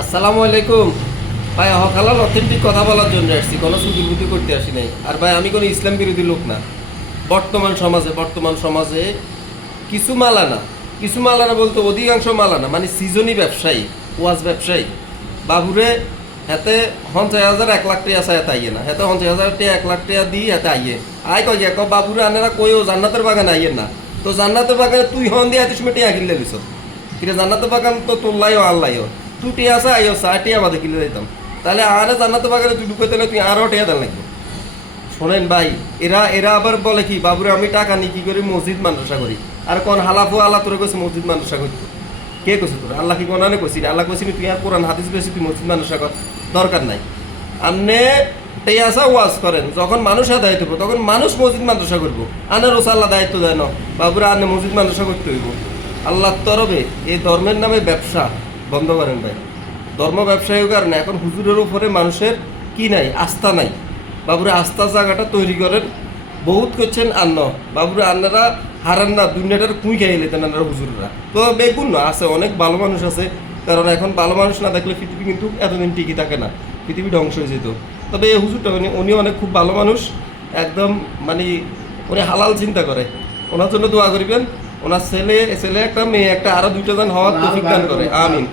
আসসালামু আলাইকুম। ভাই হকালাল অথেন্টিক কথা বলার জন্য আসছি। কোনো সুবিধি করতে আসি নাই। আর ভাই, আমি কোনো ইসলাম বিরোধী লোক না। বর্তমান সমাজে বর্তমান সমাজে কিছু মালানা কিছু মালানা বলতে অধিকাংশ মালানা মানে সিজনি ব্যবসায়ী, ওয়াজ ব্যবসায়ী, বাবুরে হাতে পঞ্চাশ হাজার, এক লাখ টাকা চাই আইয়ে না। হাতে পঞ্চাশ হাজার টাকা, এক লাখ টাকা দিই হাতে আইয়ে। আয় কয় এক বাবুরে আনেরা কইও জান্নাতের বাগান আইয়ে না। তো জান্নাতের বাগানে তুই হন দিয়ে হাতিস মেটে আঁকিলে দিছ কিন্তু জান্নাতের বাগান তো তোল্লাইও আল্লাইও তুই টিয়া আছে, আইও চা টিয়া বাদে কিনে দিতাম। তাহলে আরে জান্নাতের বাগানে তুই ঢুকে দিলে তুই আরও টিয়া দেন লাগবে। শোনেন ভাই, এরা এরা আবার বলে কি, বাবুরে, আমি টাকা নিয়ে কি করি? মসজিদ মাদ্রাসা করি। আর কোন হালাফু আল্লাহ তোরে কইছে, মসজিদ মাদ্রাসা করতে কে কইছে তোর? আল্লাহ কি কোনানে কইছি? আল্লাহ কইছি তুই আর কোরআন, হাদিস বেশি, তুই মসজিদ মাদ্রাসা কর। দরকার নাই। এই আসা ওয়াজ করেন। যখন মানুষ দায়িত্ব করব, তখন মানুষ মসজিদ মাদ্রাসা করব। আনে রোসা আল্লাহ দায়িত্ব দেয় না। বাবুরা আনে মসজিদ মাদ্রাসা করতে হইব। আল্লাহর তরবে এই ধর্মের নামে ব্যবসা। বন্ধ করেন ভাই। ধর্ম ব্যবসায়ীর কারণে এখন হুজুরের উপরে মানুষের কি নাই আস্থা নাই। বাবুরে আস্থা জায়গাটা তৈরি করেন। বহুত করছেন আন্ন। বাবুরে আন্নারা হারান না দুনিয়াটার কুই খাই লেতেন আন্নারা হুজুররা। তো বেগুন না আছে অনেক ভালো মানুষ আছে। কারণ এখন ভালো মানুষ না দেখলে পৃথিবী কিন্তু এতদিন টিকি থাকে না। পৃথিবী ধ্বংস হয়ে যেত। তবে এই হুজুরটা উনি উনি অনেক খুব ভালো মানুষ। একদম মানে উনি হালাল চিন্তা করে। ওনার জন্য দোয়া করিবেন। ওনার ছেলে ছেলে একটা মেয়ে একটা আরও দুইটা জন হওয়ার তৌফিক দান করে। আমিন।